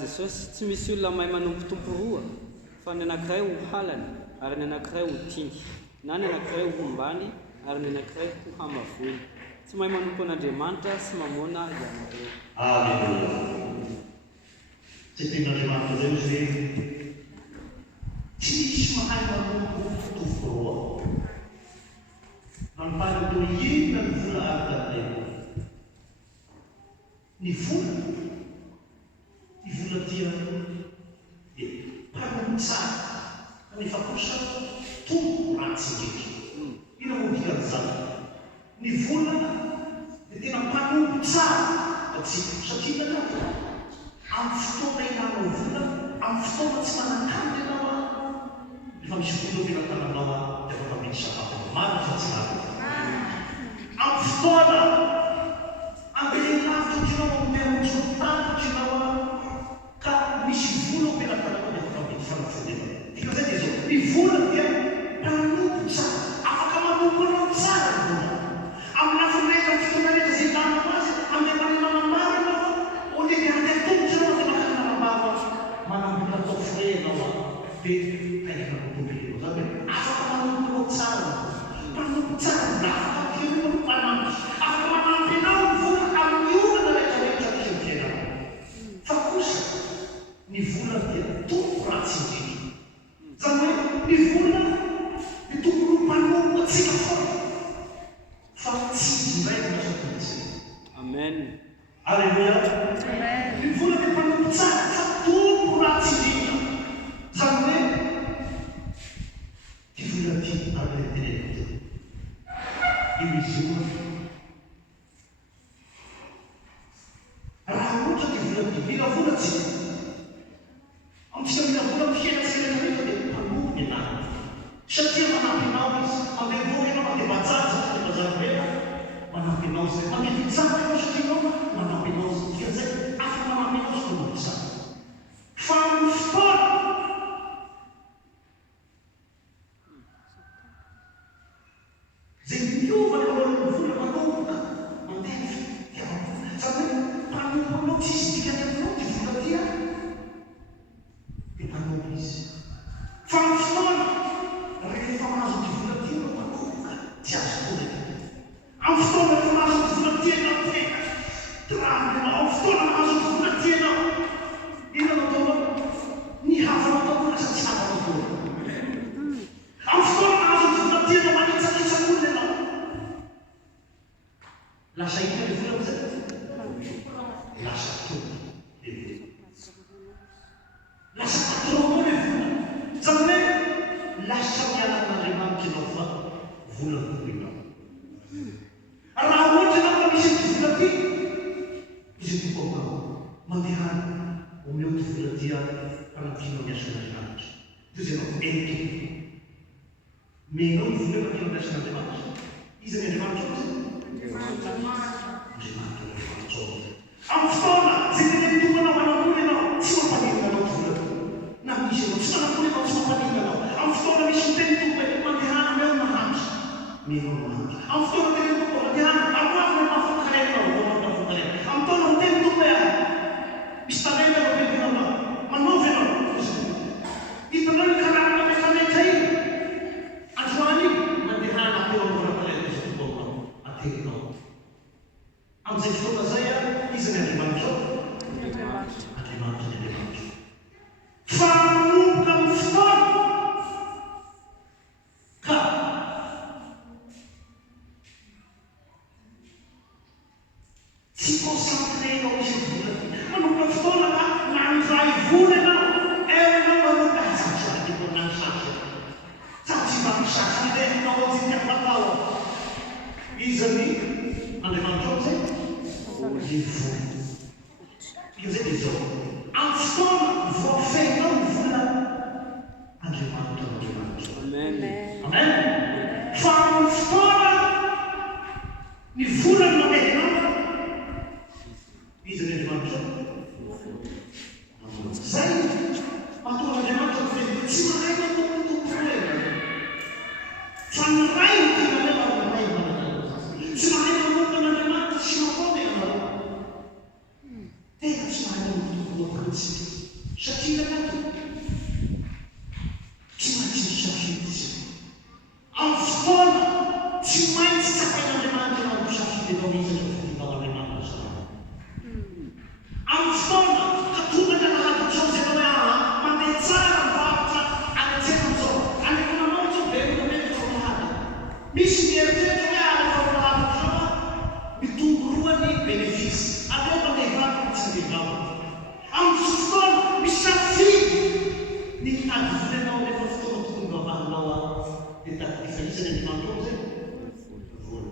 Jesosy tsy misy olona mahay manompo tompo roa fa ny anankiray ho halany ary ny anankiray ho tiany na ny anankiray ho ombany ary ny anankiray ho hamavony tsy mahay manompo an'Andriamanitra sy mamona ianareo. Aleluia. Tsy tian'Andriamanitra zay izy tsy misy mahay manompo tompo roa mampany to inona ny vola araka ny vola vola dia mpanompo tsara kanefa kosa tompo ratsy ndraiky. Ina moa dikan'izany? Ny vola dia tena mpanompo tsara atsika satria nanao amin'ny fotoana ilanao vola, amin'ny fotoana tsy manan-kanto ianao efa misy vola tena tananao dia afaka mety sakafo maro fa tsy lava. Amin'ny fotoana andeha lavitra ohatranao mandeha ohatry ny tany ohatranao ka misy vola tena tananao dia afaka mety fanafodena. Dikan'izay dia zao ny vola dia mpanompo tsara, afaka manompo anao tsara ny vola. Amin'ny lafiny rehetra amin'ny fotoana rehetra izay ilanao azy, amin'ny manamamary ianao o dia andeha tongotra ianao dia maka manamamary manambola atao frais ianao dia aina matombolenao zany hoe afaka manompo anao tsara ny vola. Mpanompo tsara dia afaka kianao mpanampy, afaka manampy anao ny vola amin'ny olana rehetrarehetra misy ny fiainanao. Fa kosa ny vola dia tompo ratsy indrindra. Zany hoe ny vola dia tokony mpanompo atsika foana fa tsy izy indray no lasa tombontsika. Amen. Alleluia. Ny vola dia mpanompo tsara fa tompo ratsy indrindra. Zany hoe ty vola ty amin'ny teneniko teo io izy io raha ohatra ty vola ty mila vola tsika amintsika mila vola fiainantsika rehetrarehetra dia mpanompo ny anarany satria manampy anao izy mandeha vory ianao mandeha bajaja mandeha bazary be manampy anao izy mandeha lasa ina le vola amizay lasa tompo le vola lasa patron le vola zany hoe lasa miarakan'andriamanitra ianao fa vola koinao raha ohatra ianao fa misy ty vola ty izy toko aminao mandehana omeo ty vola dia anampianao miasan'andriamanitra toy zay anao ento menao vola mampianao miasan'andriamanitra izy ny andriamanitra amin'ny fotoana zay tena mitomanao manamboly ianao tsy mampaninana anao ty vola na misy anao tsy manamboly anao tsy mampaninana anao amin'ny fotoana misy miteny tompo hoe mandehana meo mahantra menao mahantra amin'ny fotoana teny tompo mandehana amoavina mafankarenao mafankarena amin'ny fotoana miteny tompo hoe misy talenta anao bebinao manaovy anao hitanao ny karana mekaneta iny androany mandehana apeo ambonakalena izy tompo aminao ateninao amin'izay fotoana zay izy ny andriamanitra andriamanitra ny andriamanitra fa manomboka amin'ny fotoana ka tsy concentré anao misy vola manomboka amin'ny fotoana ka nandray vola ianao eo ianao manomboka zatsako nanisasy za tsy mba misasy irehinao tsy tiafatao izany andriamanitra ao zay ny vola io zay dia zao amin'ny fotoana voafehinao ny vola andriamanitra n'andriamanitra amen fa amin'ny fotoana ny vola ny mamehinao izy ny andriamanitra zay mahatonga andriamanitra ny tsy mahay manao tompoena fa ny ray ny tena leva ny ray manana tsy mahay manomba n'andriamanitra tsy mampone anao tena tsy mahay manombotompoakotsika satria nanato tsy maintsy misafidy izy amin'ny fotoana tsy maintsy tsakain'andriamanitra anao misafidy anao izy rehefa andriamanitra sanao amin'ny fotoana ka tonga ny anahadotrao zay anao hoe mandeha tsara mivarotra anatsena am'izao alefa nanao zao be monamety faminahady misy mieritreritra hoe alefa faminahadotrao mitombo roa ny bénéfice aleo mandeha hivarotra tsy mandeha hivarotra amin'ny fotoana misafidy ny adivony anao rehefa fotoana tokony vavahanao dia takifa isany andriamanitra ao zay vola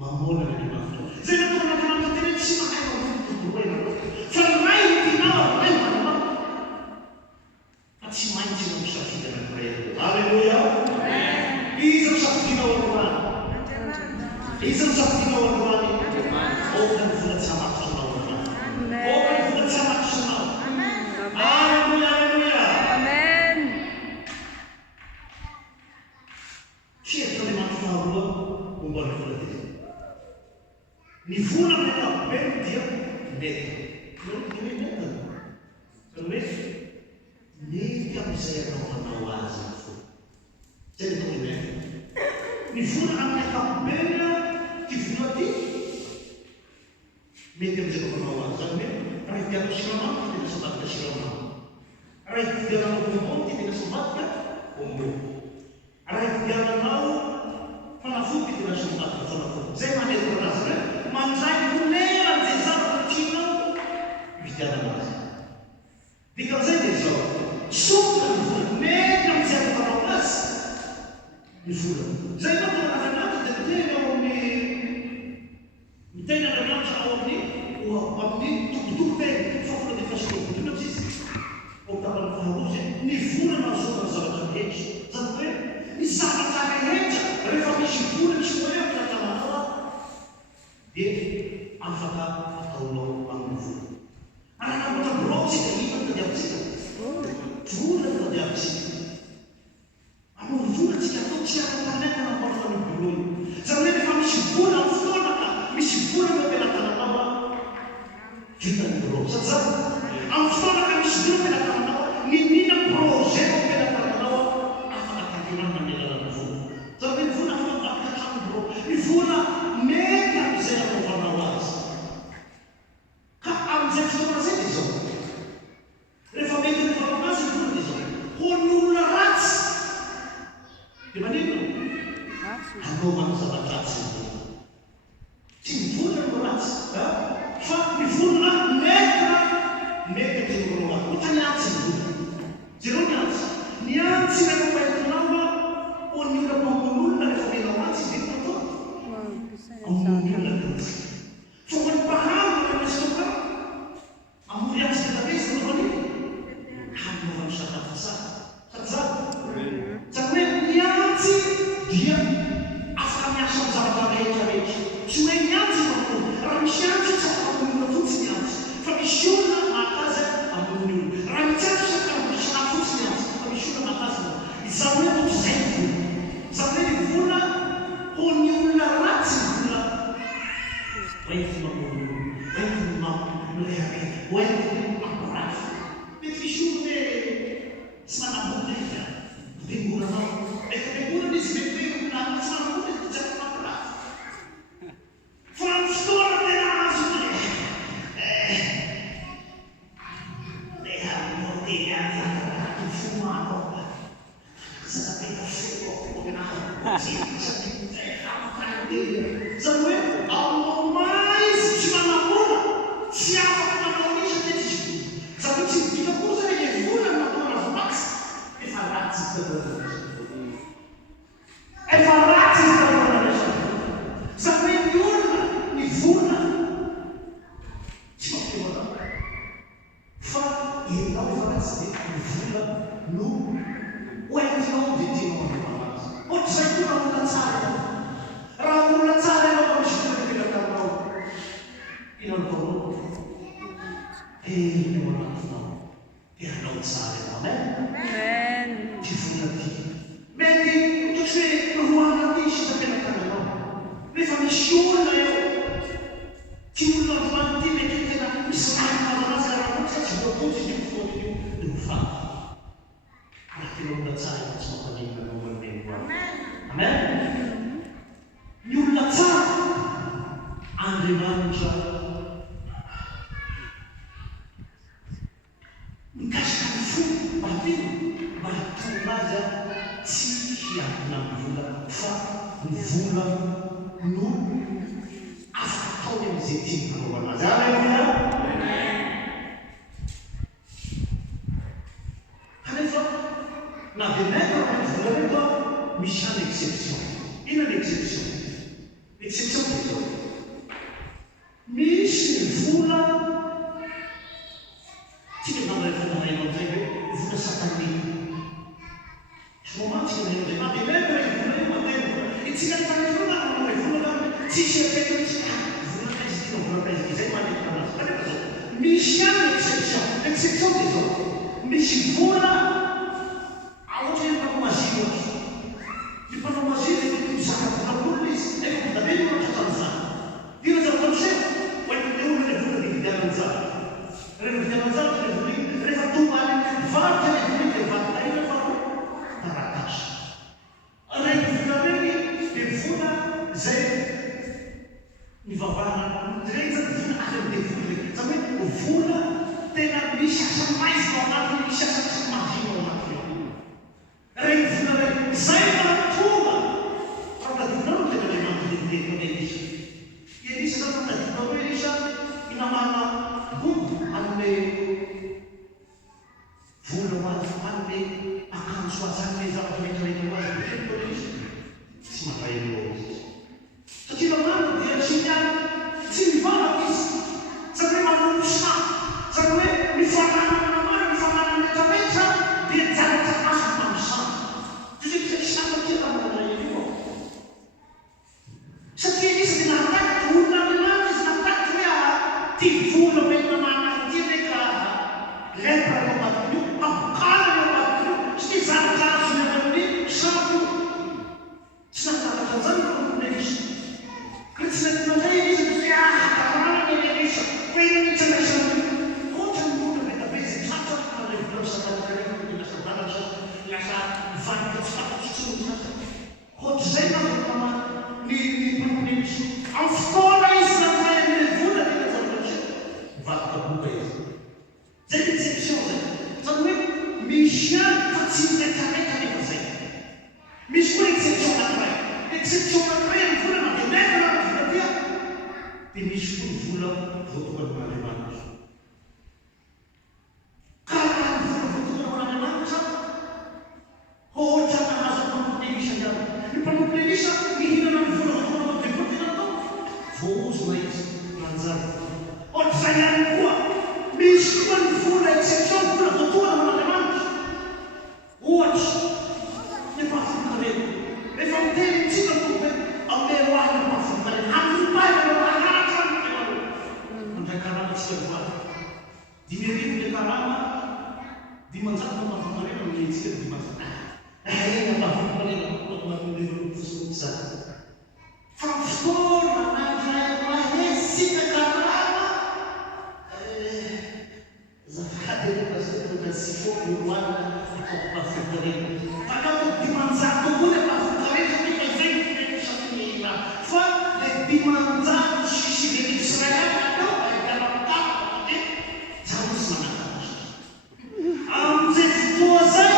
mamola ny andriamanitra zay natao n'andriamanitra tena tsy mahay manombotompoena fa ray tinao ray manao fa tsy maintsy anao misafidy anankiray alleluia izy misafidinao androany izy misafidinao androany oka ny vola tsy hamatotranao androany oka ny vola tsy hamatotranao alleluia alleluia fieritra andriamanitra faharoa momba ny vola tena ny vola amin'ny ankapobeny dia mety hoe mety zany hoe mety amin'izay anao manao azy ny vola zay ny hoe mety ny vola amin'ny ankapobeny ty vola ty mety amin'izay anao manao azy zany hoe raha hividianao siramamy ty tena sambadika siramamy raha hividianao bonbon ty tena sambadika bonbon raha hividiananao fanafody tena sambadika fanafody zay manety anazy hoe mandray kolera zay zavatra tianao hividianana azy dikan'izay dia zao sotra ny vola mety amin'izay anao azy ny vola zay mahatonga andriamanitra dia tena ao amin'ny miteny andriamanitra ao amin'ny tokotokoteny fa vola dia fahasotobotrina tsy izy ao tapany faharozy ny vola mahazona ny zavatra rehetra zany hoe ny zavatra rehetra rehefa misy vola misy hoe amin'ny tananao dia afaka ataonao amin'ny vola ananamboatra brosy dia ina tady amintsika vola no tady amintsika amin'ny vola tsika atao tsy arantaneta namboarana ny bilony zany hoe rehefa misy vola amin'ny fotoana ka misy vola no ampelantananao vita ny brosy zany amin'ny fotoana ka misy vola ampelantananao ninina projet no ampelantananao afaka tanterana ny alalana vola zany hoe ny vola afaka apikatrano bro ny vola mety amin'izay anaovanao azy ka amin'izay fotoana zay dia zao rehefa mety anaovanao azy ny vola dia zao ho ny olona ratsy dia manino anaovana zavatra ratsy ny vola tsy ny vola volona mety toloa ohatra niantsy ny vola zereo niantsy niantsy rehefa maitinao a o ny olona mpamololona rehefa menao antsy izy eny atao amin'ny olona lotsy fa ho ny mpahavo rehefa amory antsy tetabesy naovan'iny hanaovany sakafo tsara sady zany hoe niantsy dia afaka miasa amin'ny zavatra rehetrarehetra tsy hoe niantsy mamolo raha misy antsy tsy afaka amin'ny olona fotsy niantsy fa misy olona mahataza amin'ny olona raha misy antsy tsy afaka amin'ny sana fotsy niantsy fa misy olona mahataza izany hoe ohatra izay ny vola izany hoe ny vola ho ny olona ratsy ny vola oentiny mamolo oentiny mamlehabe oentiny mampiratsy mety misy olo hoe tsy manambola izy bengoranao mety bengorana izy mety hoe olona tsy manambola izy tsy afaka mampiratsy fa ny fotoana tena azo le motely any fomano sakapeta foko zany hoe aomama izy tsy manambola tsy afaka manao isa tety izy zany hoe tsy midika kosa hoe ny vola ny mampona vomatsy efa ratsy efa ratsy izy taoanarehetra zany hoe ny olona ny vola tsy mampiona fa enao efa ratsy dia ny vola no oentinao dia tianao andromanazy ohatra zay koa raha olona tsara raha olona tsara ianao fa misy vola telatanao inanao eo anatinao dia anao tsara ianao amen ty vola ty mety ohatsy hoe roana ty sisa telatananao rehefa misy olona eo ty olona androany ty mety tena misy raha mananazy raha ohatsy tsy voapotsy io fotoana io dia mifaty raha tena olona tsara fa tsy mampanina anao manmeno amen ny olona tsara Andriamanitra mikasika ny fo matino mba hatonga azy a tsy hiampina amin'ny vola fa ny vola no afaka ataony amin'izay tiany hanaovana azy alleluia kanefa na dia maika ny vola rehefa misy any exception ina ny exception exception dia zao misy ny vola tsy dia mandraifa narainao zay hoe vola satane somamantsika nainao zay na dia maika ray vola io mandeha vola itsika ny fanefona nanao ray vola na tsisy epetra tsy vola kaizy tina vola kaizy izay mandeha anazy kanefa zao misy any exception exception dia zao misy vola ohatra hoe mpanao maziny ohatra ny mpanao maziny efa mizaka volamolona izy efa midabe ny ohatra tan'izany dina zao tanseho oentin'le olona le vola nividianan'izany rehefa vidianan'izany le vola iny rehefa tonga any varotra le vola iny dia varotra iny fa tarakasy reny vola reny dia vola zay mivavahana reny zany vola avy amin'le vola reny zany hoe vola tena misy asa maizina ao anatiny misy asa tsy mazina ao anatiny ao reny vola reny zay manatonga fantadinao tena le mampilendena elisa elisa zany fantadinao hoe elisa inamana bongo an'le vola ho azy an'le akanjo azy an'le zavatra rehetrarehetra ho azy tena elisa tsy mahaelo izy satria namano dia tsy miany tsy mivavaka izy zany hoe manompo samy zany hoe mifananana namano mifananana rehetrarehetra dia jaratra masony mamosamy satria misy samy tia taminana io satria izy dia nahatakitra olona amin'andro izy nahatakitra hoe ty vola hoe namana ty reka lepra eo amatiny io ampokala eo amatiny io tsy tia zavatra azony avy amin'ny samy io tsy nahatakatra zany fa olona izy ka tsy natinandray izy dia tanàna ny elisa fa ina mitsanaisana ohatra ny olona metabe zay tratra narevona satanakare lasa dalatra lasa vanika tsy tapatsitsony sasa ohatra zay nazonama ny mpamponelisa amin'ny fotoana izy natray amin'le vola tena zavatra vatika boka izy zay ny exception zay zany hoe misy any fa tsy miraikareika nefa zay misy koa exception nakiray exception nakiray amin'ny vola na dia maika na vola tia dia dia misy koa ny vola voatokan'Andriamanitra. Karakara ny vola voatokan'Andriamanitra ohatra nahazo mpanompo Elisa ihany. Ny mpanompo Elisa mihinana ny vola voatokan'Andriamanitra dia koa tena atao voaozona izy manjary. Ohatr'izay ihany koa misy koa ny vola exception, vola voatokan'Andriamanitra. Ohatra ny mpahafokarena. Rehefa miteny mitsika tompo hoe amero ahy ny mpahafokarena, hampipay no maharatra ny tena aloha. Mandray karama tsika voaly. 5,000 le karama, 500 no mpahafokarena no mietsika 500. Ny mpahafokarena mahatonga fosiny zany. Fa fotoana mahesika karama zafady rehefa sy foky roana mpahafokarena. Fakatao 500 koa le mpahafokarena nefa izay fipetrasany fa le 500 sisy le Israely atao ahitana dia zany sy manakatra. Amin'izay fotoa zay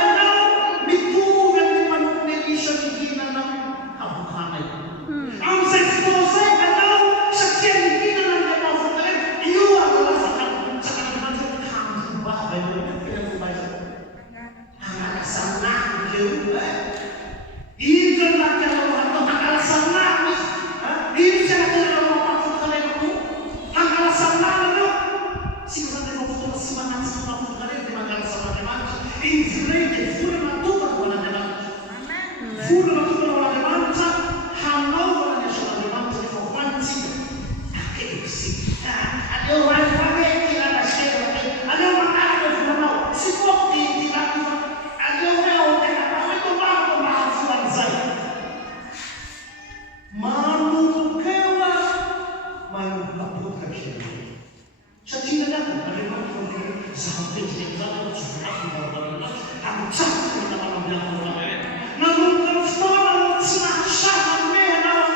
hanao mitovy amin'ny mpanompo Elisa mihinana abokana io. Amin'izay fotoa zay hanao satria mihinana amin'ny mpahafokarena io alalafaka tsakanamanjy hambava io hangalasanahiko eo. Ino zany nahakianao atao hangalasanahiko izy? Ino sy anateranao mpahafokarena koa? Hangalasanahiko io. Sika zany rehefa fotoana sy manatsy ny mpahafokarena dia mangalasan'Andriamanitra. Iny vola iny dia vola natokana ho an'Andriamanitra. Vola natokana ho an'Andriamanitra hanaovana ny ason'Andriamanitra rehefa hoanitsika. Akeko sika. Aleo raha famety anasera aleo manaraka volanao. Sy foky dinako fa aleo hoe ao tena eto maro mahafoan'izay. Manomboka eo manomboka boka kely. Satria nanako Andriamanitra zaho mitendry amin'izany tsy voafy mbarobarana amitsaky ny namanambiako nanomboka ny fotoana tsy nahasaka ame anao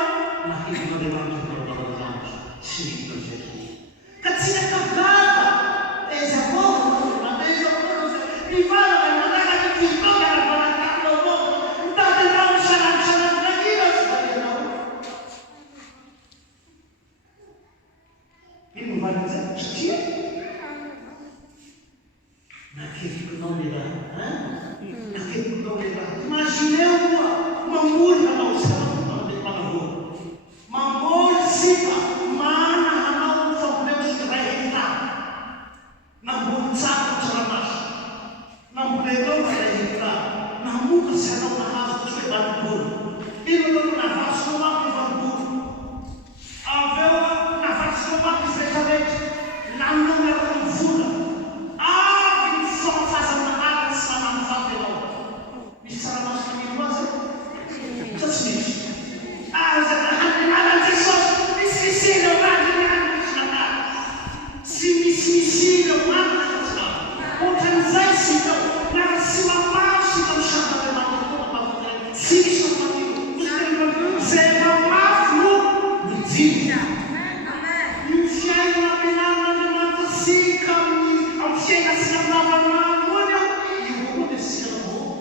nahevin'Andriamanitra mbarobarana tsy nitozay. Ka tsy nakagada ezakoa mivalaka nanaka tiatoka arabanatao avao mitadenao sananisananakira sy valenao. Ino mivalin'izay satria nakevikonao le raha, nakevikonao le raha. Imagineo koa mamory hanao sika manavoa, mamory sika mana hanao famboleo ray hekitara namboly tsara tsaramaso, namboleo ray hekitara namoka sy hanao nahazo tsy hoe valopolo. Ino aloha navasinao ampy valopolo, aveo navasinao ampy izy rehetrarehetra laninao miaraka ny vola avy ny famafazana sy manamifady anao. Misy tsaramaso manino azy sa tsy misy? Aza hanala Jesosy misy eo raha sy nanara sy misy eo manana ohatran'izay sika nafa sy mamafy sika misand'Andriamanitra koa mpahafokarena sy misy mampatio zay mamafy no mijiny. Io fiainana ampianaran'Andriamanitra sika amin'ny fiaina sika milavanandro any ao io koa dia sika avao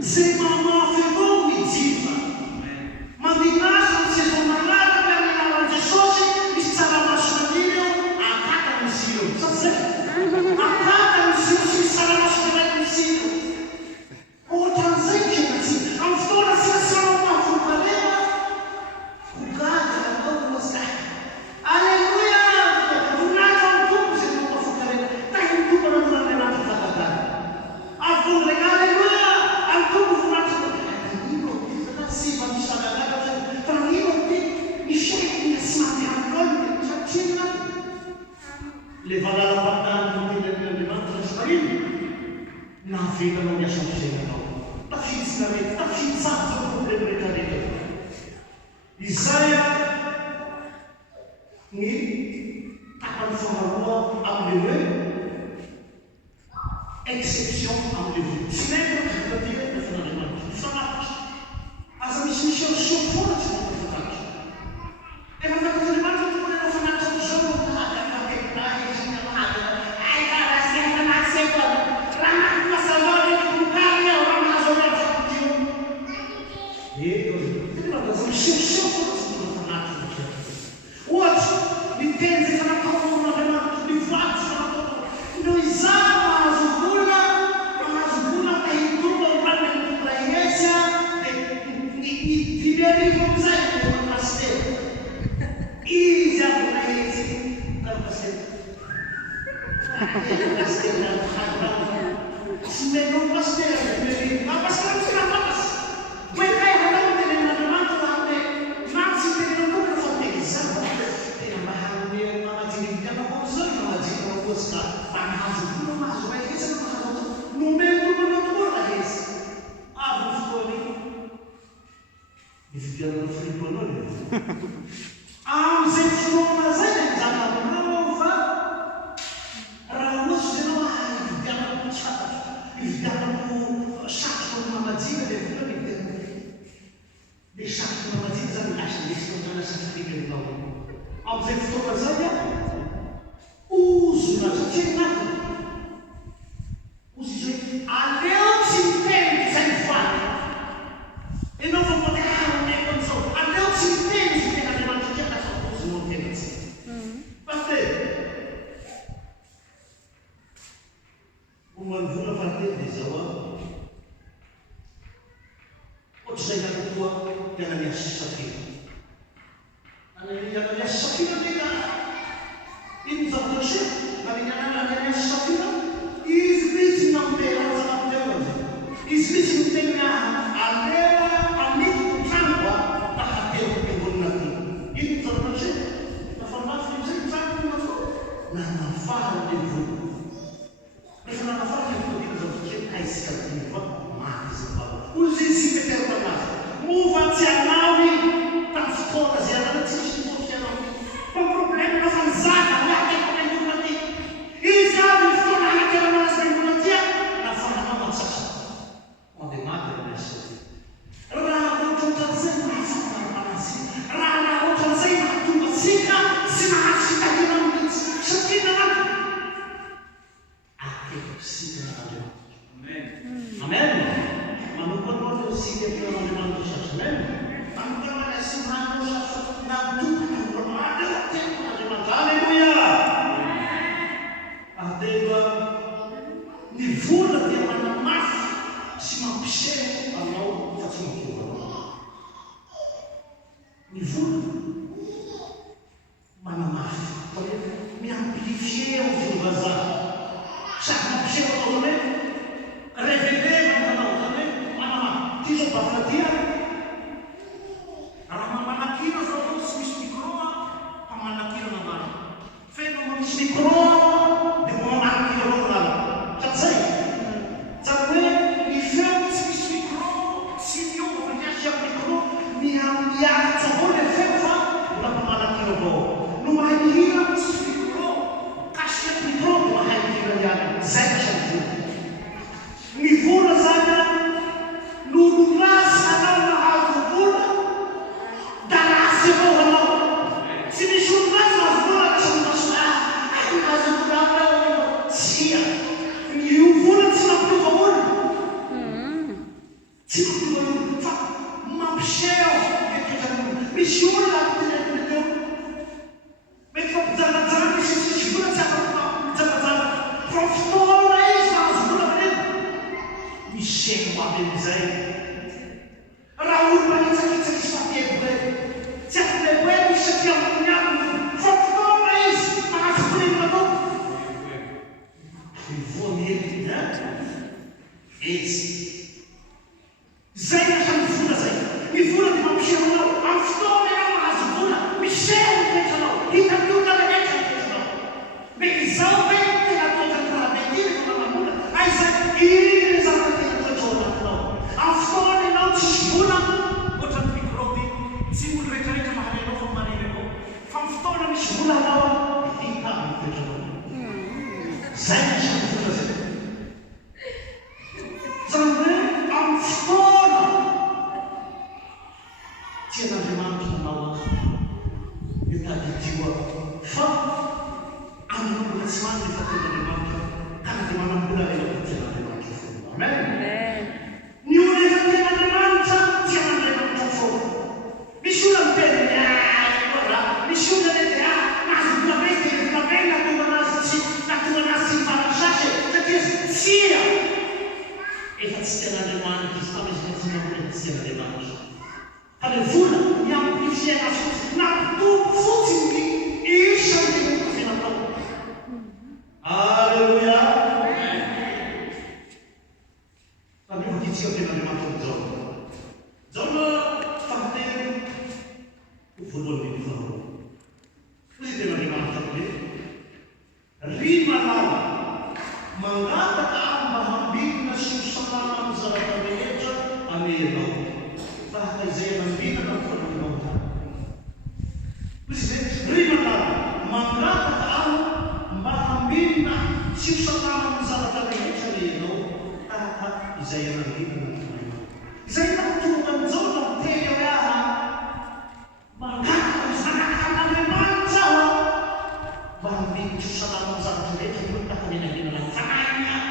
zay mamafy avao mijina. Maminasa ny saison manaraka amin'ny alalan'i Jesosy misy tsaramaso maniry eo akatany misy eo. Satria akatany misy eo sy misy tsaramaso manaraka misy eo. Ohatran'izay fiainatsika amin'ny fotoana sika sy manao mpahafokarena hogady anao ozy aleluia voninahitra amin'ny tompo zay manao mpahafokarena taky ny tompo anao n'Andriamanitra fatagany avondraka aleluia amin'ny tompo voninahitra sy mba misy fagagana zany fa nino ty mifiaina sy mandehankolony satria le valalam-patany tenan'Andriamanitra sy mariny nahavelanao ny asa fiainanao tafidy sy narety tafidy sady zao problème rehetrarehetra. Izay ny tapany faharoa amin'le hoe exception amin'le vola tsy nefana vitatia nefan'Andriamanitra mifanapitra. Aza misy eo foana tsy mitafanapitra. Efa fatatr'Andriamanitra tokony anao fanapitra zao nahadafaketinahy izy ny mahady raha sy antanaty zay koa raha naty masalao rehetra kokany ao raha mahazo ao amin'ny fampitio. Tena aza misy dimy arivo amizay ny pasteur. Izy avy nahezy karaha pasteur. Pasteur tsy menao pasteur pasteur tsy rahafatasy. Hoe kay hanao tenen'Andriamanitra raha hoe na tsy tenenao tompona fa tegizana tena mba hanome manajiny anao zao manajiny anao koatsy ka fanahazo vola mahazo ray hetsy anao nomeny tompona tokoa raha izy. Avy ny fotoana ividianana Filipo anao le am'izay fotoana zay le mijanonao fa raha ohatsy ianao ahay ividianako tsy fantatro ividianako satroka ny mamajina le vola ividianako le satroka mamajina zany lasa lesika mana satrifikanao am'izay fotoana zay a ozona satria natiny ozy izy hoe aleo tsy miteny zay mifaly ianao fa mbola haroneko an'izao aleo tsy miteny izy tena Andriamanitra satria lafa ozonao tena tsy pasteur momba ny vola fahatelo dia zao a ohatr'izay ihany koa tena miasa safina miasa safina tena ino zavatra se na mianana miasa safina izy mitsy nampera zava-piteo izy mitsy mitena alea amiko trano a tahatelo tengolina ty ino zavatra se nafa mafy amizay trano nafo na nafara le vola rehefa nanafara le vola ino zavatra aisika diva maty izy mbao ozy izy peterotanazy mova tsy anao i tamin'ny fotoana zay anao tsy misy foty anao fa problème nafa nizaka miateko mengolina ty izy avy ny fotoana hanateranazy mengolina tya nafa nanao matsasa onde maty anasa raha ohatran'izay mahafamaranazy raha ohatran'izay mahatonga tsika sy nahazo fitahina mihitsy satria nanao Amen. Manomboa no sika teo Andriamanitra sasy. Amen. Manomboa sy mano sasy na tokony romana teko Andriamanitra. Alleluia. Ateba ny vola dia manamafy sy mampiseho anao fa tsy mampiova. Ny vola manamafy. Mi-amplifie ao vazaha. Sady mampiseho anao zany hoe révélé manao zany hoe manamafy. Ty zao bafadia raha mamanakira zao tsy misy micro fa manakira mamana. Feno misy micro dia mamanakira avao nala. Satsay zany hoe ny feo tsy misy micro tsy miova fa miasa micro miakatra avao le feo fa mbola mamanakira avao. No mahay mihira tsy misy micro kasika micro dia mahay mihira ihany. Zay kasy ny vola zany lolo rasy anao nahazo vola da rasy avao anao. Tsy misy olo rasy nahazo vola tsy mimasona nahazo vola anao tsia. Io vola tsy mampiova olo. Tsy mampiova olo fa mampiseho le toetran'olo. Misy olona teo mety fa mijanajana misy vola tsy afaka mijanajana fa fotoana izy nahazo vola faneny miseho aby amizay. Raha olo manitsakitsaky izy fatelo hoe tsy afaka hoe misy satria aminy fa fotoana izy mahazo vola iny natao voanely izy zay nasany vola zay. Ny vola dia mampiseho anao amin'ny fotoana ianao mahazo vola miseho ny toetranao hitan'olona rehetra ny toetranao. Mety izao hoe tena toetrany raha mety iny fa manamola aizany iny zavatra tena toetra ao anatinao. Amin'ny fotoana ianao tsisy vola ohatrany microbe tsy olo rehetrarehetra mahare anao fa mariny anao fa amin'ny fotoana misy vola anao hita amin'ny toetranao. Zay nasany vola zay. Zany hoe amin'ny fotoana tian'Andriamanitra nanao io tadidio fa amin'ny mbola tsy mano rehefa tean'Andriamanitra kana dia manambola rehefa tian'Andriamanitra foana. Amen. Ny olo rehefa tian'Andriamanitra tian'Andriamanitra foana. Misy olona miteny misy olona mety nahazo vola mety vola mena natonga anazy tsy mivarasasy satria tsia efa tsy tian'Andriamanitra izy fa misy tsy mambola tsy tian'Andriamanitra. Fa le tena fotsiny nampitombo fotsiny isan'ny zay natao. Alleluia. Tamiovakytsika ten'Andriamanitra amin'izao. Zao fahatelo voalohany faharoa. Hoy ten'Andriamanitra hoe ry manala mangataka mba hambidina sy hosanana amin'ny zavatra rehetra amenao. Tahaka izay anambidana amin'ny fanaonao. Hoy izay ry manala mangataka mba hambidina sy hosanana amin'ny zavatra rehetra amenao. Tahaka izay anambidina amin'ny fanaonao. Izay natonga amin'izao na miteny hoe aha mangataka zanak'Andriamanitra aho mba hambidina sy hosanana amin'ny zavatra rehetra amenao. Tahaka ny anambidina amin'ny fanaonao.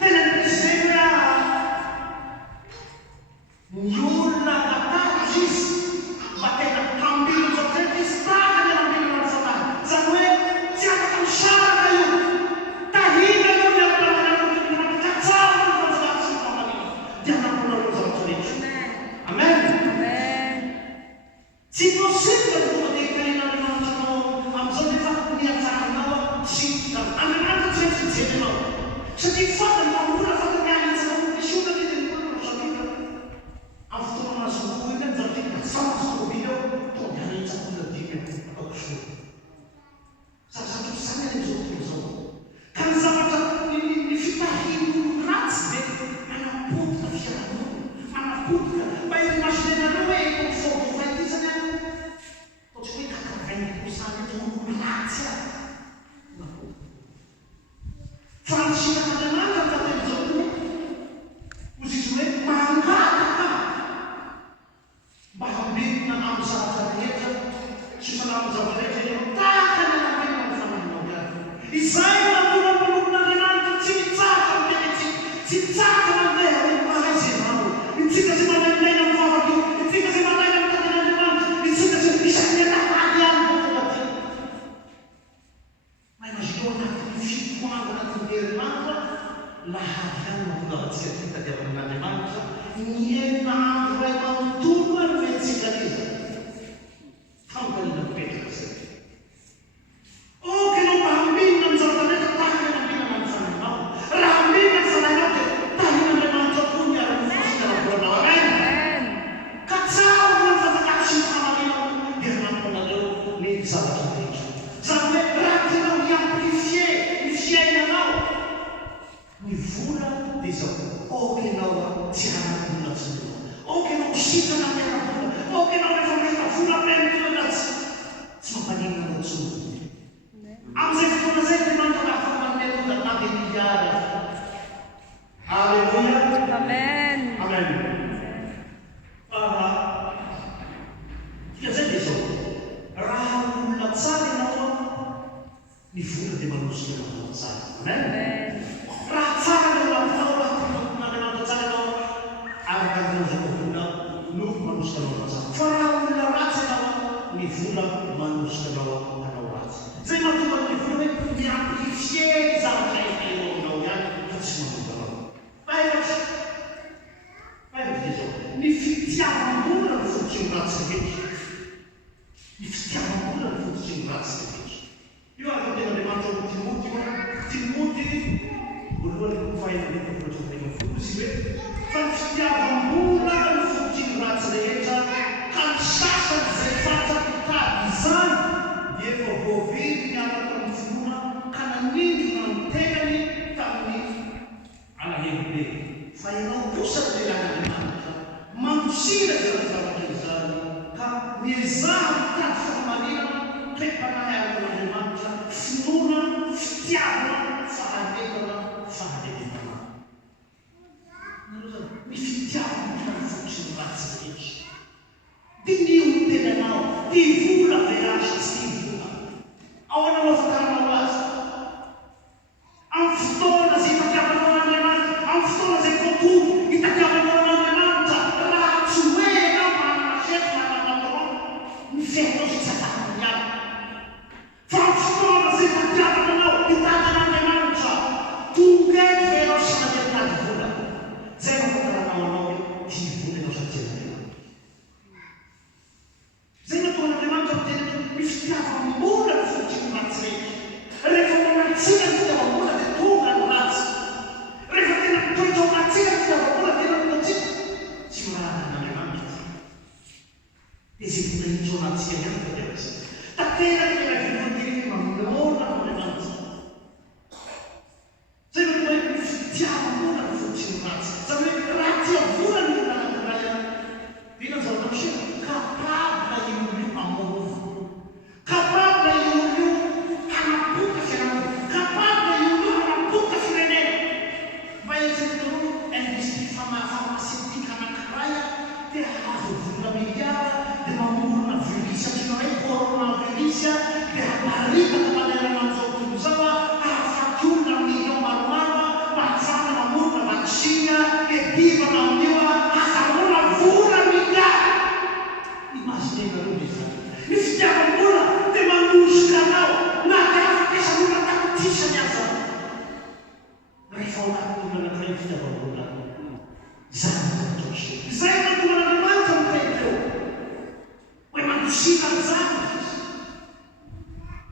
Tena izay hoe aha ny olona natao izy mba tena hambidina amin'ny zavatra rehetra izy tahaka ny anambidina amin'ny fanahy. Zany hoe tsy afaka misaraka io. Tahina io ny amin'ny katsahana ny fanjaka sy ny famanina. Dia hanampona io zavatra rehetra. Amen. Tsy possible ny tonga dia hitahin'Andriamanitra anao amin'izao nefa ny atsaranao tsy Andriamanitra tsy haintsy mijery anao. Satria fantany mambola fantany hanitsaka misy olona dia ny olona sabika. Amin'ny fotoana azo kokoa iny ny zavatra iny samasy tobily ao tonga dia hanitsaka olona dimy ataoko soa. Zavatra izany any amin'izao tontolo izao. Ka ny zavatra ny fitahian'olona ratsy dia manapotika fiarahamonina, manapotika mba iny masinenareo hoe eto mifaovaova ity zany any. Ataotsika hoe kakavainy kosany eto olona ratsy ahy. Napotika. Fa ny sitan'Andriamanitra taten'izao koa hozy izy hoe mangataka mba hambidina amin'ny zavatra rehetra sy hosanana amin'ny zavatra rehetra ianao tahaka ny anambidina amin'ny fanahinao ihany. Izay nahatonga ny mpanompon'Andriamanitra tsy mitsaka amin'ny tsy mitsaka mandeha hoe aiza ianao. Itsika izay manaimaina amin'ny vavaka io, itsika izay manaina amin'ny taten'Andriamanitra, itsika izay isan'ny anahany ihany bokoka ty. Ma imagino anatin'ny fitoanga anatin'ny herinandro lahady ihany mahatonga antsika ty tadiavan'Andriamanitra ny herinandro ray manontolo ny mentsika izy. Fampanina mipetraka izay. Oka ianao mba hambidina amin'ny zavatra rehetra tahaka ny hambidina amin'ny fanahinao. Raha hambidina ny fanahinao dia tahin'Andriamanitra koa miaraka ny fosikanavoanao. Amen. Ka tsara ny fanjakana sy ny famarinao dia hanampanareo ny zavatra rehetra. Zany hoe raha tianao hiamplifie ny fiainanao ny vola dia izao. Oka ianao tsy hanamponina tsinona. Oka ianao hositana mena vola. Oka ianao rehefa mahita vola mentoana tsy mampaninona anao tsony. Amin'izay fotoana izay dia manana afaka manome na dia miliara. Alleluia. Amen. Amen. Dia zay dia izao. Raha olona tsara ianao ny vola dia manosika manao tsara. Amen. Raha tsara ny olona raha tonga tsara ianao araka anao vola no manosika anao tsara. Fa raha olona ratsy ianao ny vola manosika anao ratsy. Zay mahatonga ny vola hoe miamplifie ny zavatra hainao ihany fa tsy manomba anao. Faefatra dia izao. Ny fitiavam-bola ny fototsy ny ratsy rehetra. Ny fitiavam-bola ny fototsy ny ratsy rehetra. Io araka ten'Andriamanitra ao Timoty Timoty voalohany ko fahaenina voalohany folo izy hoe fa ny fitiavam-bola ny fototsy ny ratsy rehetra ka ny sasany izay fatra-pitady izany dia efa voavily miaraka amin'ny finoana ka nanindrona ny tenany tamin'ny alahelo be. Fa ianao kosa dia Andriamanitra mamosira izany zavatra izany ka mizaha mitady fahamarinana toepanahy an'Andriamanitra finoana fitiavana fahaletana fahaletana. Ny fitiavana ny fototsy ny ratsy rehetra. Dia ny tenanao dia vola verasa sy vola. Ao anao afakanao azy. Amin'ny fotoana izay hitatiavanao an'Andriamanitra, amin'ny fotoana izay tontolo hitatiavanao an'Andriamanitra, raha tsy hoe ianao manana sefo manana ny fiainao sy tsy atanao ihany. Fa amin'ny fotoana izay hitatiavanao hitady an'Andriamanitra, tonga eto ve ianao sy mandeha mitady vola. Zay no afakanao anao hoe tia vola ianao satria Andriamanitra. Zay no tsy nahitso anatsika ihany fa dia azy tanteraka ilay voatery manolona amin'Andriamanitra. Zay no hoe ny fitiavan'olona ny fotsiny ratsy. Zany hoe raha tia volana ny anankiray vina zavatra misy kapabla io amono. Kapabla io hanapoka fiainana. Kapabla io hanapoka firenena. Mahery industrie pharmaceutique anankiray dia azo vola miliara dia mamorona virus antsoina hoe coronavirus dia haparitaka manerana an'izao tontolo izao ahafaty olona million maromaro mahafana mamorona vaccine edivana amin'io azahoana vola miliara. Imaginenareo izany. Ny fitiavam-bola dia manosika anao na dia afaka isan'olona takotisany aza. Rehefa ao anatin'olona anankiray ny fitiavam-bola izany natosy. Izay mahatonga n'Andriamanitra miteny teo hoe manosika an'izany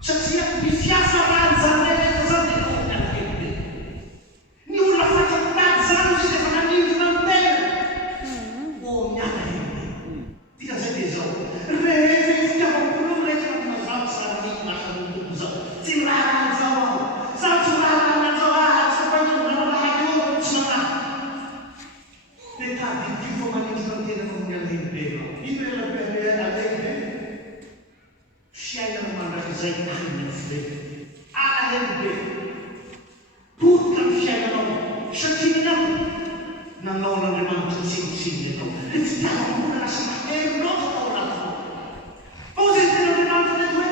satria ny fiafarany zany rehetra zany dia tokony alehibebe. Ny olona fatatady zany izy dia efa nanindrona ny tena mialahibebe. Tika zay dia zao rehefa ny fitiavam-bola rehetra mazava zany masan'ny tontolo zao tsy rarana an'izao aho zao tsy rarana an'izao tsy manao tsy manao dia tadidio fa manindrona ny tena fa mialahibebe. Ino alahibebe fiainana mandrakizay amin'ny fidely alahibebe potika ny fiainanao satria ny nanao n'Andriamanitra tsinotsiny ianao. Ny fitiavam-bola lasa mahery loatra tao anatiny. Ao zay tena Andriamanitra teto hoe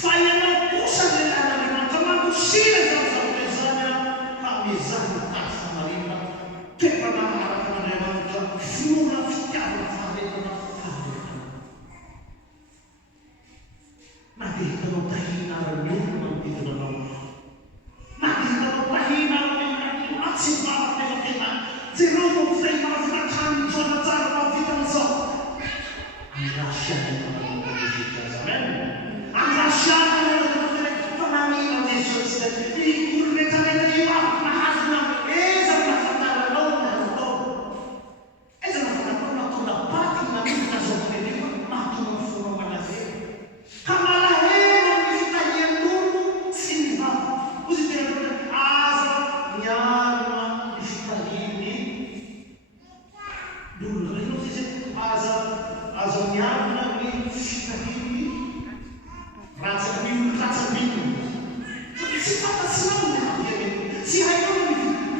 fa ianao kosa ny lelan'Andriamanitra manosira zany zavatra izany hamezany tady famarina toerana araka n'Andriamanitra finoana fitiavana faharetana faharetana. Na dia hitanao tahina ara-ny olona manodidina anao. Na dia hitanao tahina ara-ny tsy mivavaka tena tena jereo no fizay manafinantrany mitsoana tsara mahavita an'izao. Andrasiana manamora Jesosy azy. Amen. Andrasiana fa nanina Jesosy zay olo rehetrarehetra io afaka nahazo na eza ny nafantaranao ny haronao. Eza ny nafantaranao natona paty na midina zao tenena mahatonga ny fonao malahelo. Ka malahelo ny fitahian'olo tsy mivava. Ozy tena aza miarina ny fitahiny l'olona. Ino zay aza miarina ny fitahiny ratsaka ny olo ratsam-bino. Tsy fantatsinao ny habiany. Tsy hainao ny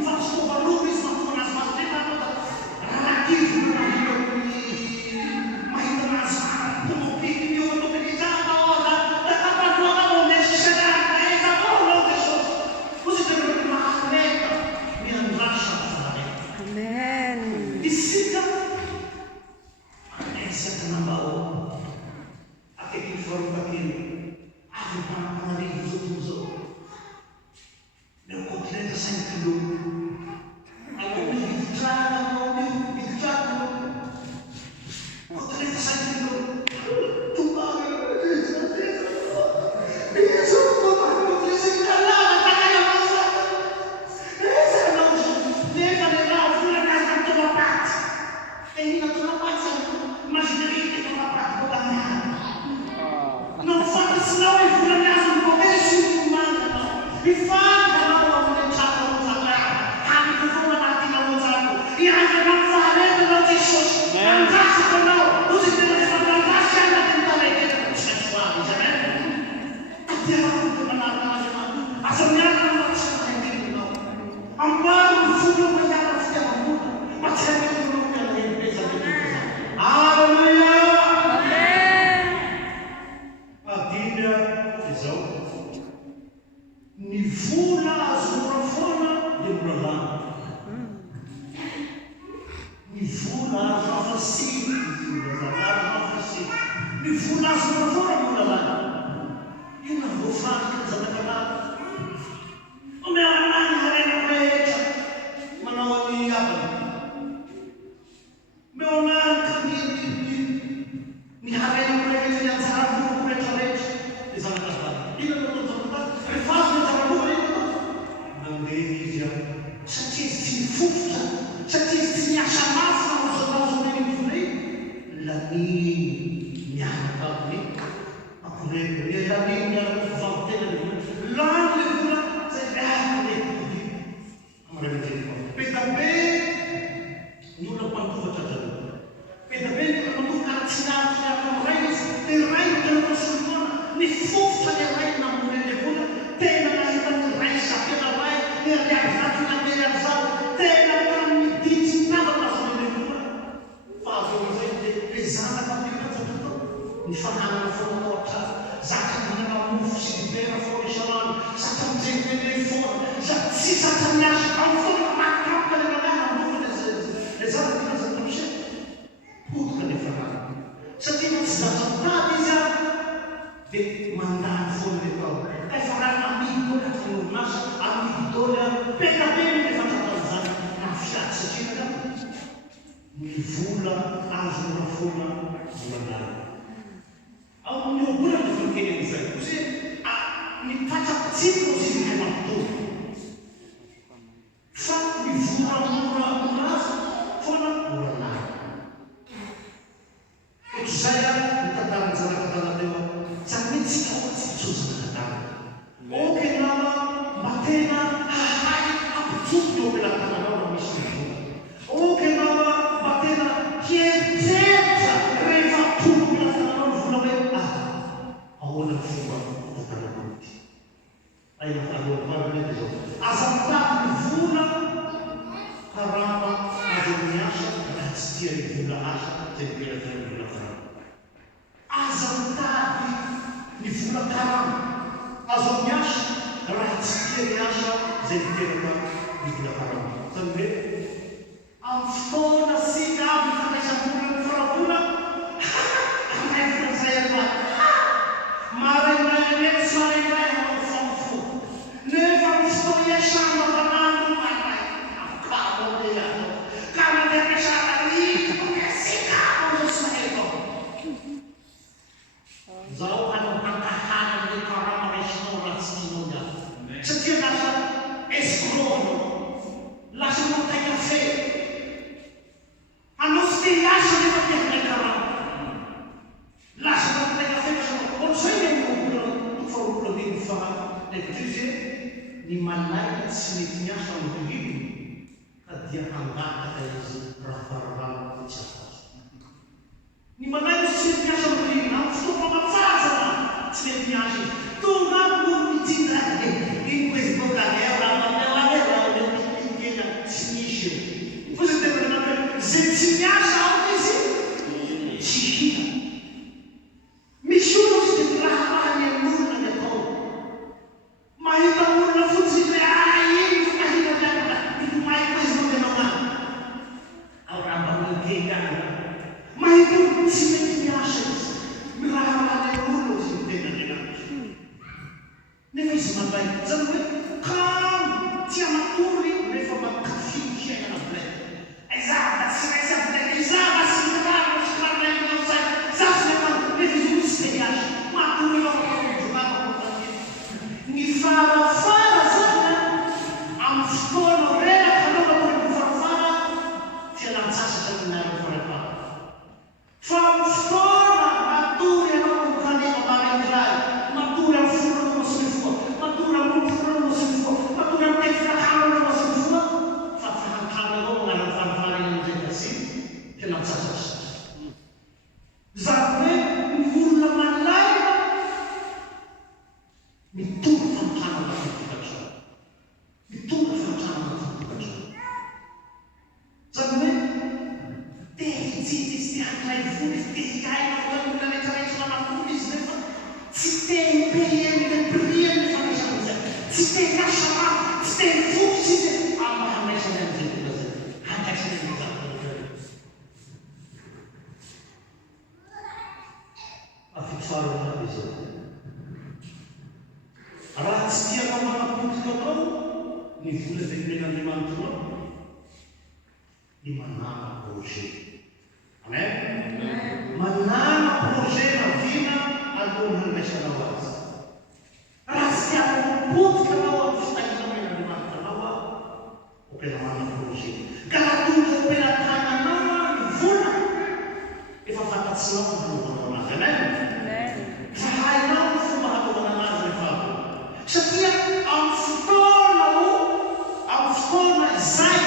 fampisoavan'olo izy mahatonga azy maso tena rahakivo mahita mahita anazy tomopiny io tomopiny izany ao da tapanoanao nesisana eza ao anao Jesosy. Ozy tena mahameta ny andrasa fahareta. Amen. Isika anesaka nambao akaiky ny faharoa-kely avy mpanarivo zao tontolo zao. Meu continente sem quilô. Agora me vidrada, meu vidrada. Continente sem quilô. Tu paga, isso, como eu disse, calada, tá calada. Essa não, leva legal, fui na casa da tua parte. Tem na tua parte, imagina que tua parte vou ganhar. Não fala senão eu fui na casa do começo humano, não. E fala. Ni vola azora foana dia mbola lany. Ny vola azo afasiny, ny vola azora foana mbola lany. Io na voafarika ny zanakanala. Omeo anany harena rehetra manao any abany. Omeo anany ka ny harena rehetra ny anjaran'olo rehetra rehetra ny zanakanala. Ino no zanakanala? Rehefa azo ny anjaran'olo rehetra mandeha izy satria izy tsy mifofotra, satria izy tsy miasa mafy na mazamazo ny vola iny. lany mianaka aby akoregny lany mianaka fivarotenany lany le vola zay mianaka amaramiteny petabe ny olona mpanotovatra zany petabe ny olona manovo karaha tsy naritriaka amiray izy le ray no tena masolomana ny fofotra le ray namone le vola tena nahitany ray zapena ray ny ariavyzaty namery arizao tena tamin'ny ditsy tavaka azony le vola fa avy amizay le zanaka ampiratsa tao ny fananana foana atao atrara zaka minana mofo sy dibera foana isanandro zaka mijenitene foana zaka tsy zaka miasa ao foana makapaka le manana mofo le zaka tina zaka mise potika le fanana satria tsy zaka mitady izy a dia mandany foana le tao efa raha amidy doly atiny orinasa amidy doly a petabe ny le fantatany zany na fiaty satria na ny vola azona foana volandany ao amin'ny obola ny volokely am'izay satria ny tatsapitsiky no izy ny mampitovy fa ny vola onazy foana volandany ohatr'izay a nytantarany zanakadana teo zany hoe tsy taokatsika tsozanakadana oky nama matena hahay ampitsoky eo amelatananao na misy ny vola oky nama matena hieritreritra rehefa tombo amelatananao ny vola hoe ahoana ny fomba votanan'ody aina faharoavaromety zao aza mitady ny vola karama azo miasa raha tsy tia ny vola asa zay mipelatana ny vola karama aza mitady ny vola karama azo miasa raha tsy tia ny asa zay miteraka ny vola karama zany hoe amin'ny fotoana sika avy fandraisam-bola ny faravola amay vola zay ana maraindraiky soaraindray anao famofo nefa ny fotoana iasana vanandro maray akamo le anao ka mandeha ampiasana riko sika ao soaiko zao hanao hankahana le karama raisinao raha tsy tinao niazy satria lasa escroc lasa montaigna fe anao tsy te hiasa nefa tianay karama lasa montaigna fe ohatr'izay le farobolaniny fa efatra izy ny malaina tsy mety miasa amin'ny ribony ka dia hangataka izy raha fararano tsy afazo ny malaina tsy mety miasa amin'ny ribony amin'ny fotoana matsazana tsy mety miasa izy tonga no mitsindrany iny koizy bokalera kena tsy misy eo fa zay tena zay tsy miasa ao izy tsy hina misy olo tsy dia raha mahany amin'olona ny atao mahita olona fotsiny hoe iny fakahina miaraka milomay koa izy mandeha magnano ao raha mbanakely any mahita olo tsy mety miasa izy miraha mahany amin'olona izy mitena nyanatra nefa izy malay zany hoe kamo tia matory rehefa mankafiny fiainana blay izava tsy raisy ablay izava sy mirano sy maraignao zay za sy lemanto nefa izy olo tsy te hiasa matory eo ny farafara zany amin'ny fotoana relaka anao matory ny farafara fialan-tsasatra minaro farafara fa amin'ny fotoana matory anao mikanena maraindray matory amin'ny folona masiny foa matory amin'ny folona masiny foa matory amin'ny tekifakana masiny foa fa fahankana anao manarany farafara iny amizay kasi fialan-tsasatra zany hoe ny olona malaina mitovy fankana anatin'ny mitovy fankana anatin'ny tokatrano zany hoe te hijity izy te handray vola izy te hikaina olona rehetrarehetra manafolo izy nefa tsy te hipeheny le prieny le fandraisan'izay tsy te hiasa mafy tsy te hifotsy izy amahandraisany am'izay vola zay handraisany am'izay afitofarana aby izao raha tsy tianao manapotika anao ny vola zay menandriamanitronao ny manana projet amen manana projet na vina alohan'ny handraisanao azy raha tsy tianao mapotika anao amin'ny fitahinao menandriamanitra anao a opena manana projet ka raha tonga opena tananao ny vola efa afa-tsy lavolohanao anazy amen fa hainao ny fomba hanaovana anazy rehefa avy satria amin'ny fotoana izay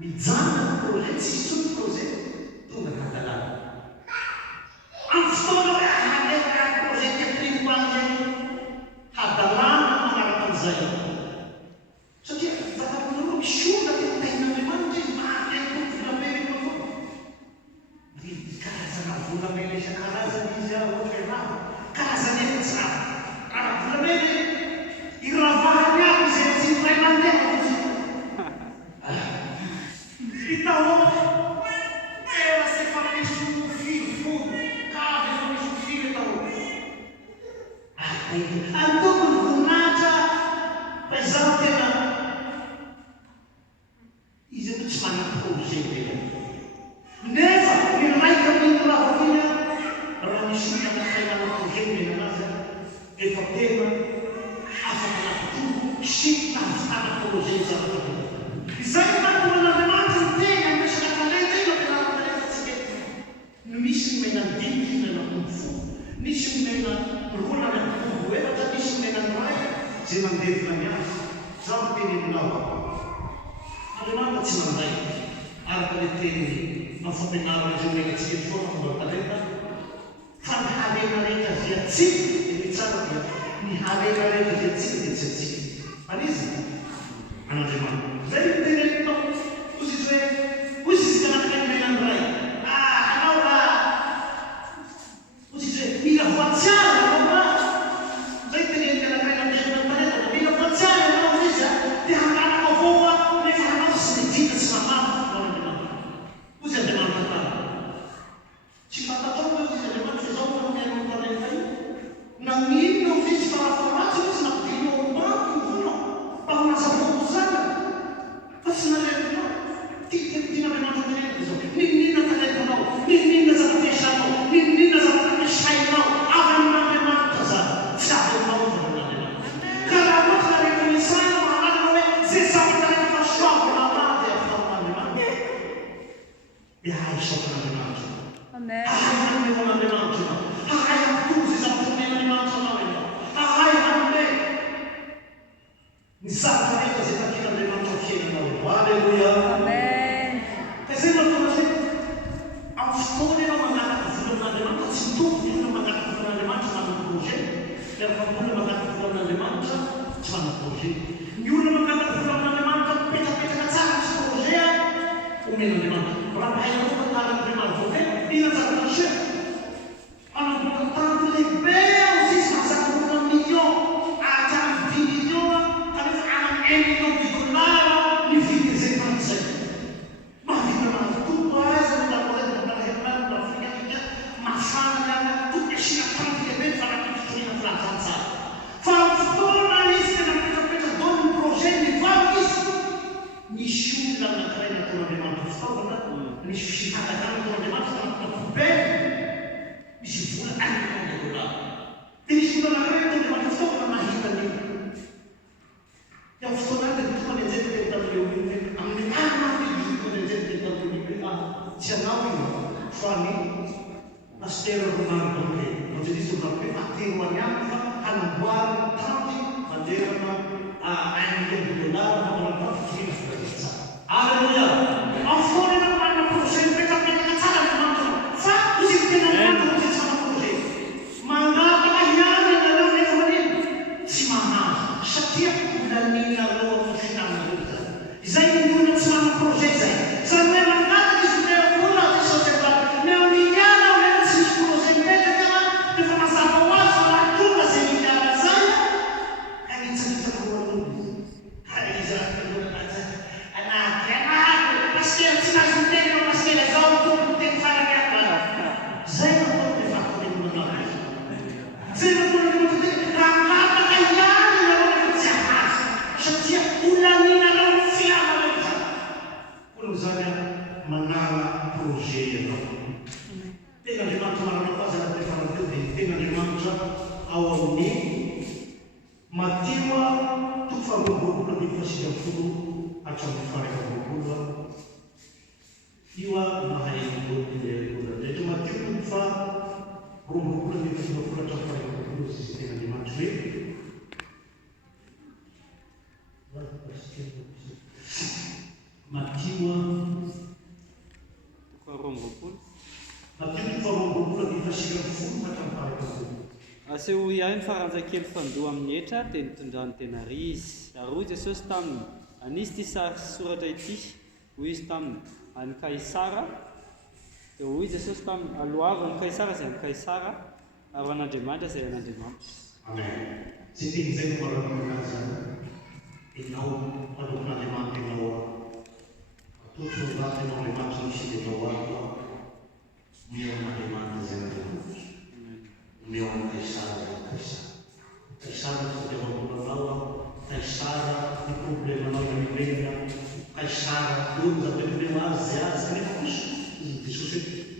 mijanona ny projet tsy hisy ny projet tonga nadalana amin'ny fotoana hoe hanefa projet keprimo any hadalana manaraka an'izay satria zakaponareo misona tentain'andriamanitra izy mahaketo volamena foana karazana volamena isan-karazany izy ohatra ianao karazany efa tsy raha volamena iravahany aby izay tsy iray mandeha hitao tena se efa misy mofilo fono kavy efa misy mofilo hitao antokony voninahitra fa izaho tena izy aloha tsy manana projet tena nefa miraika amin'ny raha vina raha misy olona nafainana projet mena anazy efa tena afaka nafitombo sy navitana projet zavatra izay mahatongan'andriamanitra ny tena amresaka talenta io ampianarana talenta tsy mety misy ny mena ny dimy misy mena tombo folo misy ny mena rola ny tombo efatra misy ny mena ny ray zay mandevina ny azy zaho ny teneninao andriamanitra tsy manday araka le teny amin'ny fampianarana izay menantsika foana fomba talenta fa ny harena rehetra zay atsika dia mitsara dia ny harena rehetra zay atsika dia tsy atsika anizy an'andriamanitra zay ny teneninao ozy izy hoe ozy izy kanakilay menany ray anao raha ozy izy hoe mila voatsiara anao raha zay teneny kanakilay namezona ny talenta mila voatsiara anao izy dia hanganako avao nefa anao sy midika tsy mamamo an'andriamanitra ozy andriamanitra tana tsy fatatao hoe ozy andriamanitra zao fa miaino ny talenta io na minona ozy izy farafaratsy izy nampidinao manko ivonao mba honazavao zana fa tsy nalentinao tian'andriamanitra talenta zao ninina talentanao ninina zava-piasanao ninina zava-piasainao avy amin'andriamanitra zany tsy avy aminao van'andriamanitra ka raha ohatra na rekonisana mahalala hoe zay zavatra rehefa soavana anazy afamin'andriamanitra dia hay soavan'andriamanitra hahay hanevan'andriamanitra hahay hampitombo zay zavatra men'andriamanitra anao ianao hahay hanome ny zavatra rehetra zay takian'andriamanitra fiainanao io alleluia ka zay mahatonga zay amin'ny fotoana ianao mangataka volan'andriamanitra tsy mitombo ny olona mangataka volan'andriamanitra manana projet rehefa ny olona mangataka volan'andriamanitra tsy manana projet ny olona mangataka volan'andriamanitra mipetrapetraka tsara misy projet omen'andriamanitra raha mahainao tantaran'andriamanitra vao tena ina zavatra se anamboaka tanty lehibe ao izy mahazaka olona million ahatrany 10 million kanefa anany 1 million de dollar ny vidy zay tanty zay mahavita mahatotombo azy natakozay natanaherinany afrika mafana ny tombo asina tanty lehibe ny fanakifitrina filanzany tsara fa amin'ny fotoana izy tena mipetrapetra dao ny projet ny vaky izy misy olona anankiray nataon'andriamanitra fitaovana misy fitataka nataon'andriamanitra napobe misy vola 1 million de dollar dia misy olona anankiray nataon'andriamanitra fitaovana mahita an'io dia amin'ny fotoana any dia tonga ny anjely teny tamin'ileo io amin'ny tonga ny anjely teny tamin'ileo io tsy anao io fa ny pastera Ronald Bonke evangeliste Ronald Bonke atero any aminy fa hanamboarany tanty manderana 1 million de dollar hamanao fitrina fitrina tsara alleluia amin'ny fotoana ianao manana projet mipetrapetraka tsara andriamanitra fa ozy tena andriamanitra ozy tsy manana projet mangataka ihany ianareo nefa manino tsy manazo satria laninareo amin'ny finanareo zany izay ny olona tsy manana projet zay zany hoe mangataka izy meo vola tesotebary meo miliana meo tsy misy projet mipetraka nefa mazava ho azy fa raha tonga zay miliana zay anitsakitsaka roan'olo izy raha izy raha anaty anaty pastera tsy nazo faharoapolo nefa filofolatra faharoapolo zay ten'Andriamanitra hoe Matio faharoapolo nefa sivy ambin'ny folo hatramin'ny faharoapolo. Aseho ihany faranjakely fandoa amin'ny hetra dia nitondrany tena ry izy. Ary hoy Jesosy taminy, anisy ity sary soratra ity, hoy izy taminy, any Kaisara. Dia hoy Jesosy taminy, alohavany Kaisara izay any Kaisara, ary an'Andriamanitra izay an'Andriamanitra. Amen. Zay teny izay no maranao zany. Ianao alohan'Andriamanitra ianao atotro ny vaty ianao Andriamanitra misy ianao ato meo an'Andriamanitra izay an'Andriamanitra. Meo amin'ny Kaisara izay Kaisara. Kaisara ny fitiavam-bolanao, Kaisara ny problemanao iregrena, Kaisara dono za problema azy kanefa kosa Jesosy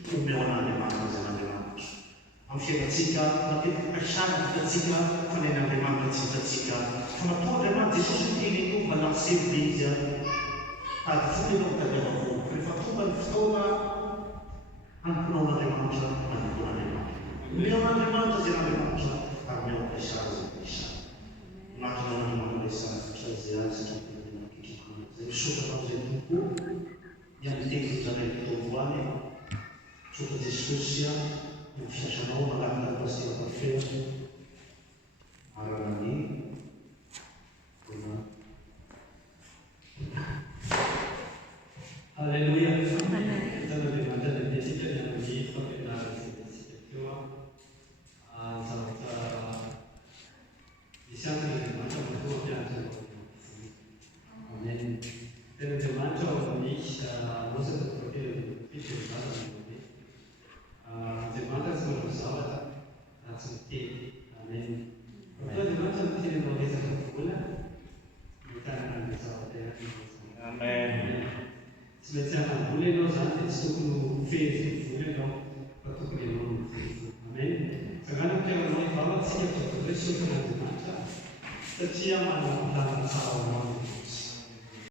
hoe omeo an'Andriamanitra izay an'Andriamanitra. Amin'ny fiainantsika matetika Kaisara hitatsika fa ny an'Andriamanitra tsy hitatsika. Fa natao Andriamanitra Jesosy miteny eo mba lamosevy izy tady fony ianao mitadiavavoa. Rehefa tonga ny fotoana amponao an'Andriamanitra manompo an'Andriamanitra. Meo an'Andriamanitra izay an'Andriamanitra ary meo Kaisara izay Kaisara. Nakina an'Andriamanitra izay izay azy zay misotra izay tompo ny amin'ny teny fizanay fitaovany sotra Jesosy ny fisasanao manaraka ny pasteur Parfait ararany Alleluia. Tan'Andriamanitra lehibe tsika ny amin'ny fampianarana izay teo zavatra misy antony Andriamanitra matoa ampianatra. Amen. Ten'Andriamanitra ao amin'ny losaka tokotelo fitrovana hoe Andriamanitra tsy manao zavatra raha tsy miteny. Amen. Andriamanitra miteny anao resaka vola mitana ny zavatra ihany. Amen. Tsy maintsy hanam-bola ianao zany dia tsy tokony ho fehzy vola ianao fa tokony ianao no fehzy. Amen. Sagana mpiaranao ivavatsika fa tokony hoe sofin'Andriamanitra satria manana lalana tsara ho anao.